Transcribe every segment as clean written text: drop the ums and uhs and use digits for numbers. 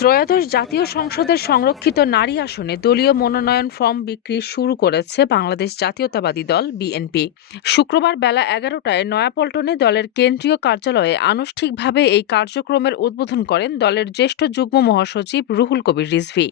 ত্রয়োদশ জাতীয় সংসদের সংরক্ষিত নারী আসনে দলীয় মনোনয়ন ফর্ম বিক্রি শুরু করেছে বাংলাদেশ জাতীয়তাবাদী দল বিএনপি। শুক্রবার বেলা 11টায় নয়াপল্টনে দলের কেন্দ্রীয় কার্যালয়ে আনুষ্ঠানিকভাবে এই কার্যক্রমের উদ্বোধন করেন দলের জ্যেষ্ঠ যুগ্ম মহাসচিব রুহুল কবির রিজভী।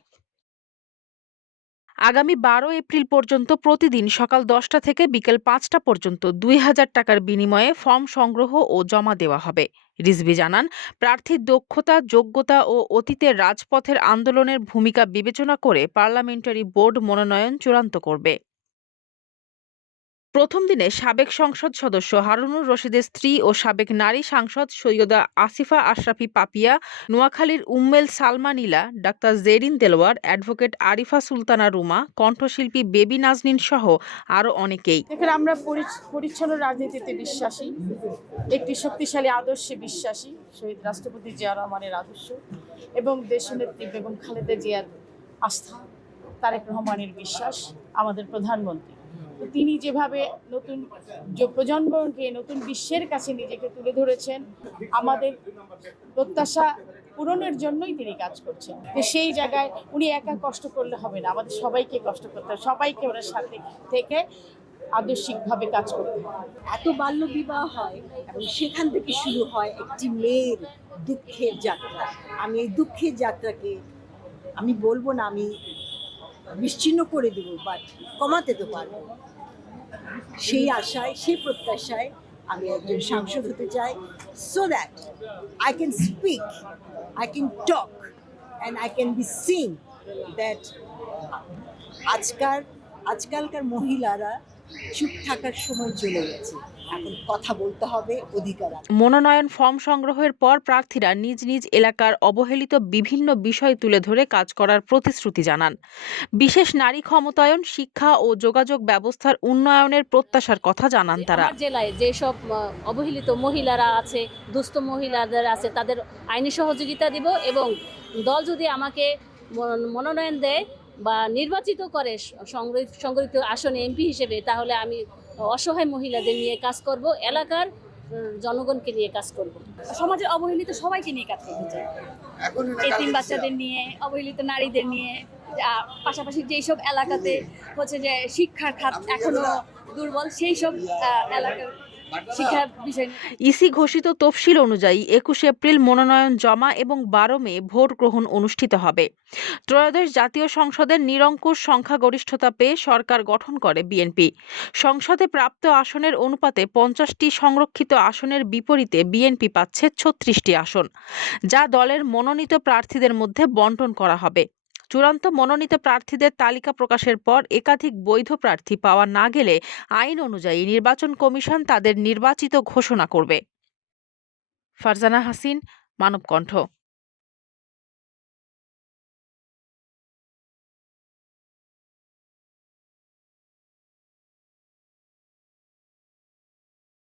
আগামী 12 এপ্রিল পর্যন্ত প্রতিদিন সকাল 10টা থেকে বিকেল 5টা পর্যন্ত 2000 টাকার বিনিময়ে ফর্ম সংগ্রহ ও জমা দেওয়া হবে। রিজভী জানান, প্রার্থীর দক্ষতা, যোগ্যতা ও অতীতের রাজপথের আন্দোলনের ভূমিকা বিবেচনা করে পার্লামেন্টারি বোর্ড মনোনয়ন চূড়ান্ত করবে। প্রথম দিনে সাবেক সংসদ সদস্য হারুনুর রশিদের স্ত্রী ও সাবেক নারী সাংসদ সৈয়দা আসিফা আশরাফি পাপিয়া, নোয়াখালীর উম্মেল সালমা নীলা, ডাক্তার জেরিন দেলোয়ার, অ্যাডভোকেট আরিফা সুলতানা রুমা, কণ্ঠশিল্পী বেবি নাজনীন সহ আরও অনেকেই। এখানে আমরা পরিচ্ছন্ন রাজনীতিতে বিশ্বাসী, একটি শক্তিশালী আদর্শে বিশ্বাসী, শহীদ রাষ্ট্রপতি জিয়া রহমানের আদর্শ এবং দেশনেত্রী বেগম খালেদা জিয়ার আস্থা, তারেক রহমানের বিশ্বাস আমাদের প্রধানমন্ত্রী। তো তিনি যেভাবে নতুন প্রজন্মকে নতুন বিশ্বের কাছে নিজেকে তুলে ধরেছেন, আমাদের প্রত্যাশা পূরণের জন্যই তিনি কাজ করছেন। তো সেই জায়গায় উনি একা কষ্ট করলে হবে না, আমাদের সবাইকে কষ্ট করতে হবে, সবাইকে ওনার সাথে থেকে আদর্শিকভাবে কাজ করতে হবে। এত বাল্য বিবাহ হয় এবং সেখান থেকে শুরু হয় একটি মেয়ের দুঃখের যাত্রা। আমি এই দুঃখের যাত্রাকে আমি বলবো না আমি বিচ্ছিন্ন করে দেব, বাট কমাতে তো পারবো। সেই আশায়, সেই প্রত্যাশায় আমি একজন সাংসদ হতে চাই, so that I can speak, I can talk and I can be seen that আজকালকার মহিলারা চুপ থাকার সময় চলে গেছে, এখন কথা বলতে হবে, অধিকার। মনোনয়ন ফর্ম সংগ্রহের পর প্রার্থীরা নিজ নিজ এলাকার অবহেলিত বিভিন্ন বিষয় তুলে ধরে কাজ করার প্রতিশ্রুতি জানান। বিশেষ নারী ক্ষমতায়ন, শিক্ষা ও যোগাযোগ ব্যবস্থার উন্নয়নের প্রত্যাশার কথা জানান তারা। আমার জেলায় যেসব অবহেলিত মহিলারা আছে, দুস্থ মহিলাদের আছে, তাদের আইনি সহযোগিতা দিব এবং দল যদি আমাকে মনোনয়ন দেয় বা নির্বাচিত করে সংগঠিত আসনে এমপি হিসেবে, তাহলে আমি অসহায় মহিলাদের নিয়ে কাজ করব, এলাকার জনগণকে নিয়ে কাজ করব, সমাজের অবহেলিত সবাইকে নিয়ে কাজ করতে চাই, এতিম বাচ্চাদের নিয়ে, অবহেলিত নারীদের নিয়ে, পাশাপাশি যেই সব এলাকাতে হচ্ছে যে শিক্ষার খাত এখনো দুর্বল, সেই সব এলাকার শিক্ষার বিষয়। ইসি ঘোষিত তফসিল অনুযায়ী 21 এপ্রিল মনোনয়ন জমা এবং 12 মে ভোট গ্রহণ অনুষ্ঠিত হবে। ত্রয়োদশ জাতীয় সংসদের নিরঙ্কুশ সংখ্যাগরিষ্ঠতা পেয়ে সরকার গঠন করে বিএনপি। সংসদে প্রাপ্ত আসনের অনুপাতে 50টি সংরক্ষিত আসনের বিপরীতে বিএনপি পাচ্ছে 36টি আসন, যা দলের মনোনীত প্রার্থীদের মধ্যে বণ্টন করা হবে। চূড়ান্ত মনোনীত প্রার্থীদের তালিকা প্রকাশের পর একাধিক বৈধ প্রার্থী পাওয়া না গেলে আইন অনুযায়ী নির্বাচন কমিশন তাদের নির্বাচিত ঘোষণা করবে। ফারজানা হাসিন, মানবকণ্ঠ।